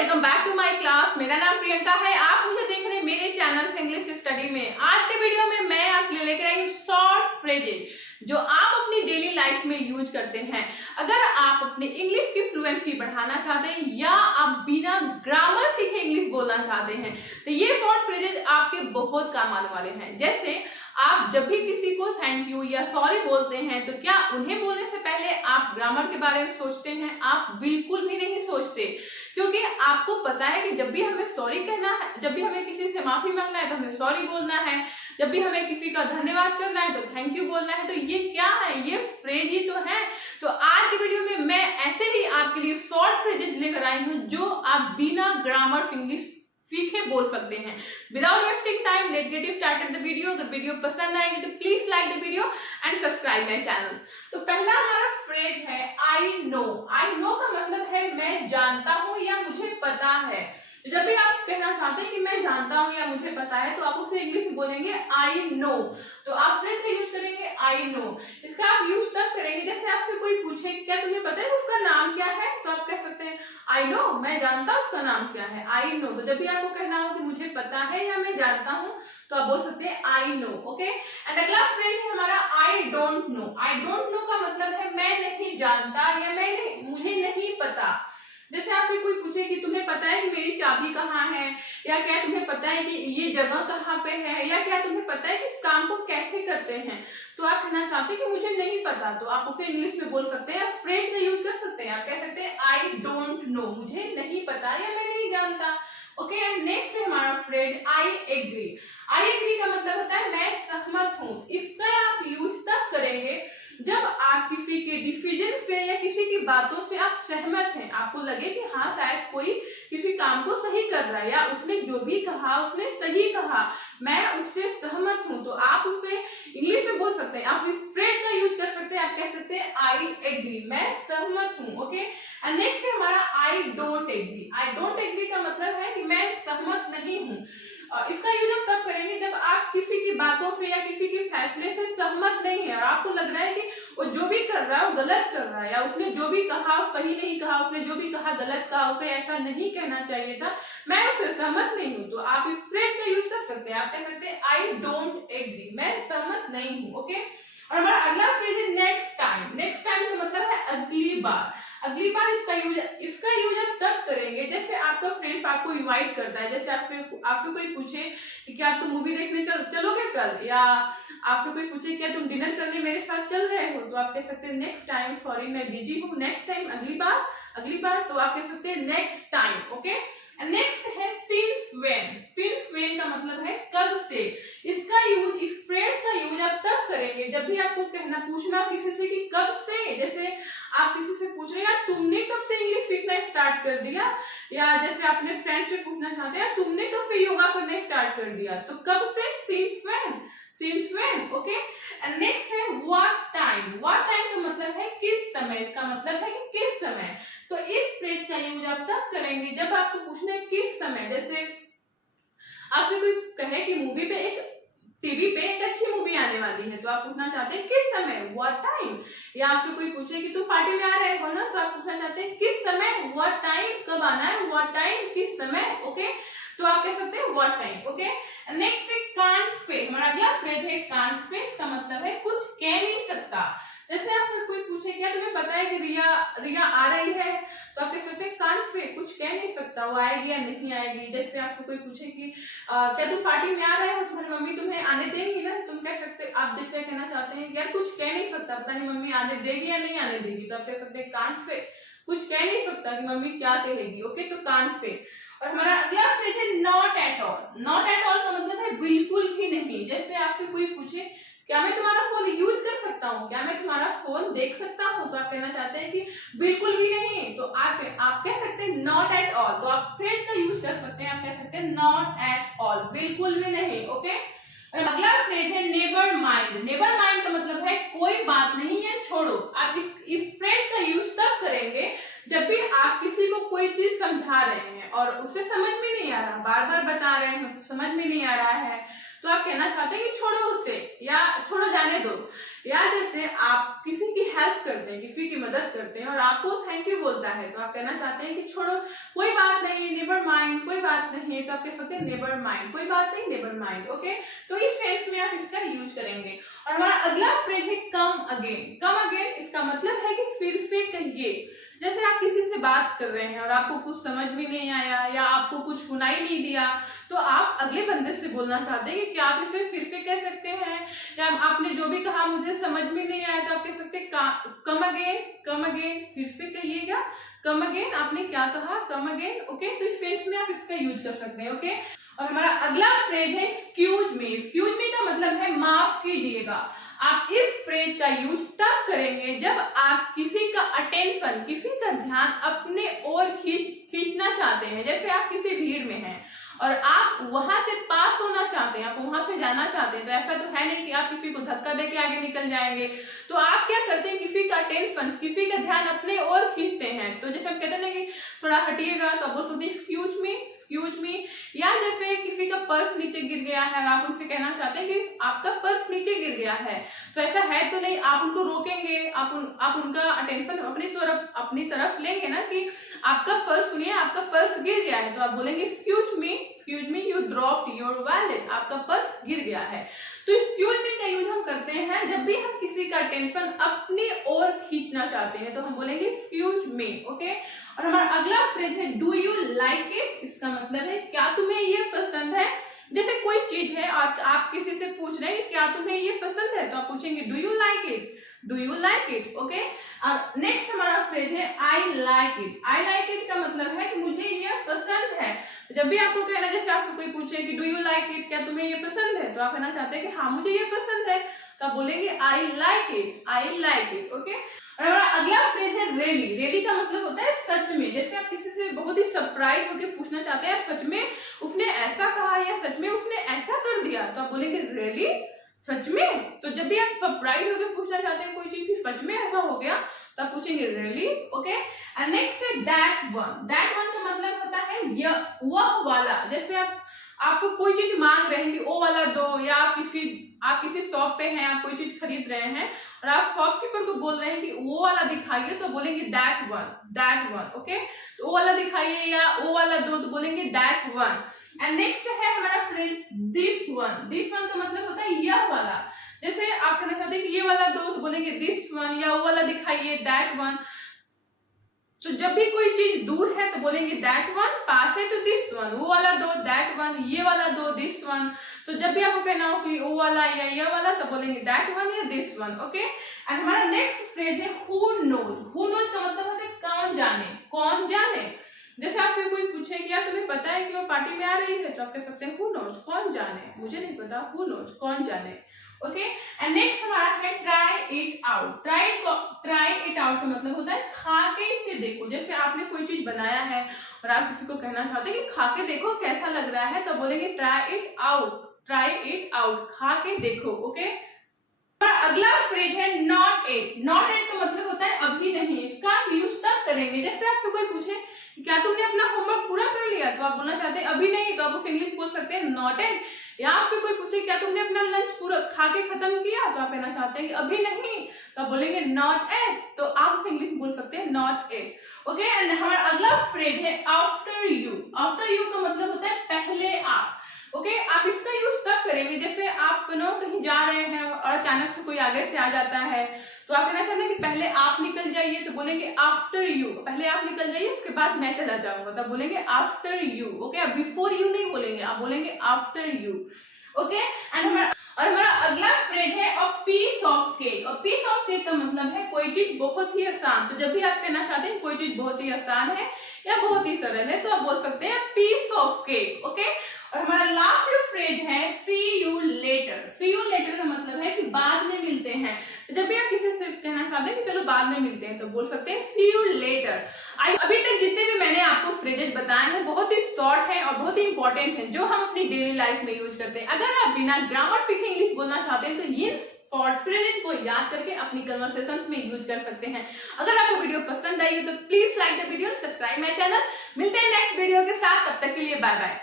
Welcome back to my class. मेरा नाम प्रियंका है। आप मुझे देख रहे हैं मेरे चैनल इंग्लिश स्टडी में। आज के वीडियो में मैं आपके लिए लेकर आई हूँ शॉर्ट फ्रेजेज जो आप अपनी डेली लाइफ में यूज करते हैं। अगर आप अपने इंग्लिश की फ्लुएंसी बढ़ाना चाहते हैं या आप बिना ग्रामर सीखे इंग्लिश बोलना चाहते हैं तो ये शॉर्ट फ्रेजेज आपके बहुत काम आने वाले हैं। जैसे आप जब भी किसी को थैंक यू या सॉरी बोलते हैं तो क्या उन्हें बोलने से पहले आप ग्रामर के बारे में सोचते हैं? आप बिल्कुल भी नहीं सोचते, क्योंकि आपको पता है कि जब भी हमें सॉरी कहना है, जब भी हमें किसी से माफी मांगना है तो हमें सॉरी बोलना है, जब भी हमें किसी का धन्यवाद करना है तो थैंक यू बोलना है। तो ये क्या है? ये फ्रेज ही तो है। तो आज की वीडियो में मैं ऐसे ही आपके लिए शॉर्ट फ्रेजेज लेकर आई हूँ जो आप बिना ग्रामर इंग्लिश सीखे बोल सकते हैं। Without wasting time let's get started the video. अगर वीडियो पसंद आएगी तो please like the video and subscribe my channel. तो पहला हमारा फ्रेज है आई नो। आई नो का मतलब है मैं जानता हूँ या मुझे पता है। जब भी आप कहना चाहते हैं कि मैं जानता हूँ या मुझे पता है तो आप उसे इंग्लिश में बोलेंगे आई नो। तो आप फ्रेज का यूज करेंगे आई नो। इसका आप यूज तब करेंगे जैसे आपसे कोई पूछे क्या तुम्हें पता है उसका नाम क्या है, तो आप कह सकते हैं आई नो, मैं जानता हूँ उसका नाम क्या है, आई नो। तो जब भी आपको कहना हो कि मुझे पता है या मैं जानता हूँ तो आप बोल सकते हैं आई नो। ओके। एंड अगला फ्रेज है हमारा I don't know. I don't know का मतलब है मैं नहीं जानता या मुझे नहीं पता। जैसे आपसे कोई पूछे कि तुम्हें पता है कि मेरी चाबी कहाँ है, या क्या तुम्हें पता है कि ये जगह कहाँ पे है, या क्या तुम्हें पता है कि इस काम को कैसे करते हैं, तो आप कहना चाहते हैं कि मुझे नहीं पता, तो आप उसे इंग्लिश में बोल सकते हैं। आप फ्रेज का यूज कर सकते हैं। आप कह सकते हैं आई डोंट नो, मुझे नहीं पता या मैं नहीं जानता। ओके। एंड नेक्स्ट है हमारा phrase I agree. I agree का मतलब होता है मैं सहमत हूँ। इसका आप यूज तब करेंगे जब आप किसी के डिसीजन से या किसी की बातों से आप सहमत हैं, आपको लगे कि हाँ शायद कोई किसी काम को सही कर रहा है या उसने जो भी कहा उसने सही कहा, मैं उससे सहमत हूँ, तो आप उसे इंग्लिश में बोल सकते हैं। आप इस फ्रेज का यूज कर सकते हैं। आप कह सकते हैं आई एग्री, मैं सहमत हूँ। ओके। एंड नेक्स्ट है हमारा I don't agree. I don't agree का मतलब है कि मैं सहमत नहीं हूँ। इसका यूज आप तब करेंगे जब आप किसी की बातों से या किसी के फैसले से सहमत नहीं है और आपको लग रहा है कि वो जो भी कर रहा है वो गलत कर रहा है, या उसने जो भी कहा सही नहीं कहा, उसने जो भी कहा गलत कहा, उसे ऐसा नहीं कहना चाहिए था, मैं उससे सहमत नहीं हूँ। तो आप इस फ्रेज का यूज कर सकते हैं। आप कह सकते हैं आई डोंट एग्री, मैं सहमत नहीं हूँ। ओके। और हमारा अगला फ्रेज है नेक्स्ट टाइम। नेक्स्ट टाइम का मतलब है अगली बार। अगली बार इसका यूज आप तब करेंगे जैसे आपका फ्रेंड्स आपको इनवाइट करता है। जैसे आपसे कोई पूछे कि क्या तुम मूवी देखने चलोगे कल, या आपसे कोई पूछे क्या तुम डिनर करने मेरे साथ चल रहे हो, तो आप कह सकते हैं नेक्स्ट टाइम, सॉरी मैं बिजी हूँ, नेक्स्ट टाइम, अगली बार, तो आप कह सकते हैं नेक्स्ट टाइम। ओके। नेक्स्ट है सिंस व्हेन। सिंस व्हेन का मतलब है कब से। इसका यूज, इस फ्रेज का यूज आप तब करेंगे जब भी आपको पूछना किसी से कि कब से। जैसे आप किसी से पूछ रहे हैं यार तुमने कब से इंग्लिश सीखना स्टार्ट कर दिया, या जैसे अपने फ्रेंड से पूछना चाहते हैं तुमने कब से योगा करना स्टार्ट कर दिया, तो कब से, since when, since when. Okay. And next है व्हाट टाइम। व्हाट टाइम का मतलब है किस समय। इसका मतलब है कि किस समय। तो इस फ्रेज का यूज आप तब करेंगे जब आपको पूछना है किस समय। जैसे आपसे कोई कहे कि मूवी पे एक टीवी पे एक अच्छी मूवी आने वाली है, तो आप पूछना चाहते हैं किस समय, व्हाट टाइम। या आपसे कोई पूछे कि तुम पार्टी में आ रहे हो ना, तो आप पूछना चाहते हैं किस समय, व्हाट टाइम, कब आना है, व्हाट टाइम, किस समय। ओके। तो आप कह सकते हैं व्हाट टाइम। ओके। नेक्स्ट है कांट से। हमारा अगला फ्रेज है कांट से। इसका मतलब है कुछ कह नहीं सकता। जैसे आपसे कोई पूछे क्या तुम्हें पता है कि रिया आ रही है, तो आप कह सकते हैं कांट से, कुछ कह नहीं सकता, वो आएगी या नहीं आएगी। जैसे आपसे कोई पूछे कि क्या तुम पार्टी में आ रहे हो, तुम्हारी मम्मी तुम्हें आने देंगी ना, तुम कह सकते, आप जैसे कहना चाहते हैं यार कुछ कह नहीं सकता, पता नहीं मम्मी आने देगी या नहीं आने देगी, तो आप कह सकते हैं कांट से, कुछ कह नहीं सकता कि मम्मी क्या कहेगी। ओके। तो कांट से। और हमारा अगला फ्रेज है not at all. Not at all का मतलब है बिल्कुल भी नहीं। जैसे आपसे कोई पूछे क्या मैं तुम्हारा फोन यूज कर सकता हूँ, क्या मैं तुम्हारा फोन देख सकता हूँ, तो आप कहना चाहते हैं कि बिल्कुल भी नहीं, तो आप कह सकते हैं नॉट एट ऑल। तो आप फ्रेज का यूज कर सकते हैं। आप कह सकते हैं नॉट एट ऑल, बिल्कुल भी नहीं। ओके। अगला फ्रेज है नेवर माइंड। नेवर माइंड का मतलब है कोई बात नहीं है, छोड़ो। आप इस फ्रेज का यूज तब करेंगे जब भी आप किसी को कोई चीज समझा रहे हैं और उसे समझ में नहीं आ रहा, बार बार बता रहे हैं, उसे समझ में नहीं आ रहा है, तो आप कहना चाहते हैं कि छोड़ो उसे, या छोड़ो जाने दो, या जैसे आप किसी की हेल्प करते हैं, किसी की मदद करते हैं और आपको थैंक यू बोलता है, तो आप कहना चाहते हैं कि छोड़ो कोई बात नहीं, नेवर माइंड, कोई बात नहीं, तो आप कह सकते हैं नेवर माइंड, कोई बात नहीं, नेवर माइंड। ओके, तो इस सेंस में आप इसका यूज करेंगे। और हमारा अगला फ्रेज है कम अगेन। कम अगेन इसका मतलब है कि फिर से कहिए। जैसे आप किसी से बात कर रहे हैं और आपको कुछ समझ में नहीं आया या आपको कुछ सुनाई नहीं दिया, तो आप अगले बंदे से बोलना चाहते हैं कि क्या आप इसे फिर से कह सकते हैं, या आपने जो भी कहा मुझे समझ में नहीं आया, तो आप कह सकते हैं कम अगेन, कम अगेन, फिर से कहिएगा, कम अगेन, आपने क्या कहा, कम अगेन। ओके, तो इस फ्रेज में आप इसका यूज कर सकते हैं। ओके, और हमारा अगला फ्रेज है एक्सक्यूज मी। एक्सक्यूज मी का मतलब है माफ कीजिएगा। आप इस फ्रेज का यूज तब करेंगे जब आप किसी का अटेंशन, किसी का ध्यान अपने ओर खींचना चाहते हैं। जैसे आप किसी भीड़ में हैं और आप वहां से पास होना चाहते हैं, आप वहां से जाना चाहते हैं, तो ऐसा तो है नहीं कि आप किसी को धक्का देके आगे निकल जाएंगे। तो आप क्या करते हैं, किसी का अटेंशन, किसी का ध्यान अपने ओर खींचते हैं। तो जैसे हम कहते हैं ना कि थोड़ा हटिएगा, तो आप बोल सकते हैं एक्सक्यूज मी, एक्सक्यूज मी। या जैसे किसी का पर्स नीचे गिर गया है, आप उनसे कहना चाहते हैं कि आपका पर्स नीचे गिर गया है, तो ऐसा है तो नहीं, आप उनको रोकेंगे, आप उनका अटेंशन अपनी तरफ लेंगे ना कि आपका पर्स, सुनिए आपका पर्स गिर गया है, तो आप बोलेंगे excuse me you dropped your wallet, आपका पर्स गिर गया है। तो एक्सक्यूज मी का यूज हम करते हैं जब भी हम किसी का अटेंशन अपनी ओर खींचना चाहते हैं, तो हम बोलेंगे एक्सक्यूज मी। ओके, और हमारा अगला फ्रेज है डू यू लाइक इट। इसका मतलब है क्या तुम्हें ये पसंद है। जैसे कोई चीज है और आप किसी से पूछ रहे हैं क्या तुम्हें ये पसंद है, तो आप पूछेंगे do you like it, do you like it. Okay, और नेक्स्ट हमारा फ्रेज है I like it. I like it का मतलब है कि मुझे ये पसंद है। जब भी आपको कहना, जैसे आपको कोई पूछे कि डू यू लाइक इट, क्या तुम्हें ये पसंद है, तो आप कहना चाहते हैं कि हाँ मुझे ये पसंद है, तो आप बोलेंगे I like it, I like it. Okay, और हमारा अगला फ्रेज है रियली। रियली का मतलब होता है सच में। जैसे आप किसी से बहुत ही सरप्राइज होकर पूछना चाहते हैं सच में उसने ऐसा कहा या सच में उसने ऐसा कर दिया, तो आप बोलेंगे रियली, सच में। तो जब भी आप सरप्राइज होकर पूछना चाहते हैं कोई चीज की सच में ऐसा हो गया, तो आप पूछेंगे रियली। ओके, एंड नेक्स्ट है दैट वन। दैट वन का मतलब होता है यह, वह वाला। जैसे आप कोई चीज मांग रहे हैं कि वो वाला दो, या आप किसी शॉप पे हैं, आप कोई चीज खरीद रहे हैं और आप शॉपकीपर को बोल रहे हैं कि वो वाला दिखाइए, तो बोलेंगे that one, that one. Okay, तो वो वाला दिखाइए या वो वाला दो, तो बोलेंगे दैट वन। एंड नेक्स्ट है हमारा phrase this one. This one का मतलब होता है यह वाला। जैसे आप कहना चाहते हैं कि ये वाला दो, तो बोलेंगे दिस वन, या वो वाला दिखाइए दैट वन। तो जब भी कोई चीज दूर है तो बोलेंगे दैट वन, पास है तो दिस वन, वो वाला दो दैट वन, ये वाला दो दिस वन। तो जब भी आपको कहना हो कि वो वाला या ये वाला, तो बोलेंगे दैट वन या दिस वन। ओके, एंड हमारा नेक्स्ट फ्रेज है हु नोज। हु नोज का मतलब होता है कौन जाने, कौन जाने। जैसे आपसे कोई पूछे कि यार तुम्हें पता है कि वो पार्टी में आ रही है, तो आप कह सकते हैं हु नोज, कौन जाने, मुझे नहीं पता, हु नोज, कौन जाने। ओके, एंड नेक्स्ट हमारा है try it out. Try it out का मतलब होता है खा के इसे देखो। जैसे आपने कोई चीज बनाया है और आप किसी को कहना चाहते हैं कि खा के देखो कैसा लग रहा है, तो बोलेंगे try it out, try it out, खा के देखो। ओके, अगला फ्रेज है नॉट एट। नॉट एट का मतलब होता है अभी नहीं। इसका यूज तब करेंगे जैसे आपसे कोई पूछे क्या तुमने अपना होमवर्क पूरा कर लिया, तो आप बोलना चाहते हैं अभी नहीं, तो आप इंग्लिश बोल सकते हैं नॉट एट। या आपसे कोई पूछे क्या तुमने अपना लंच पूरा खा के खत्म किया, तो आप कहना चाहते हैं कि अभी नहीं, तो आप बोलेंगे नॉट एट, तो आप इंग्लिश बोल सकते हैं नॉट एट। ओके, एंड हमारा अगला फ्रेज है आफ्टर यू। आफ्टर यू का मतलब होता है पहले आप। ओके, आप इसका यूज तब करेंगे जैसे आप कहीं जा रहे हैं और अचानक से कोई आगे से आ जाता है, तो आप कहना चाहते हैं कि पहले आप निकल जाइए, तो बोलेंगे आफ्टर यू, पहले आप निकल जाइए उसके बाद मैं चला जाऊंगा, तो बोलेंगे आफ्टर यू। ओके, आप बिफोर यू नहीं बोलेंगे, आप बोलेंगे आफ्टर यू। ओके, एंड हमारा अगला फ्रेज है अ पीस ऑफ केक। और पीस ऑफ केक का मतलब है कोई चीज बहुत ही आसान। तो जब भी आप कहना चाहते हैं कोई चीज बहुत ही आसान है या बहुत ही सरल है, तो आप बोल सकते हैं पीस ऑफ केक। ओके, और हमारा लास्ट फ्रेज है see you later. See you later का मतलब है कि बाद में मिलते हैं। तो जब भी आप किसी से कहना चाहते हैं कि चलो बाद में मिलते हैं, तो बोल सकते हैं सी यू लेटर। अभी तक जितने भी मैंने आपको फ्रेजेस बताए हैं बहुत ही शॉर्ट हैं और बहुत ही इंपॉर्टेंट हैं, जो हम अपनी डेली लाइफ में यूज करते हैं। अगर आप बिना ग्रामर सीखे इंग्लिश बोलना चाहते हैं, तो ये शॉर्ट फ्रेजेस को याद करके अपनी कन्वर्सेशंस में यूज कर सकते हैं। अगर आपको वीडियो पसंद आई है तो please like the video, subscribe my channel. मिलते हैं नेक्स्ट वीडियो के साथ, तब तक के लिए बाय बाय।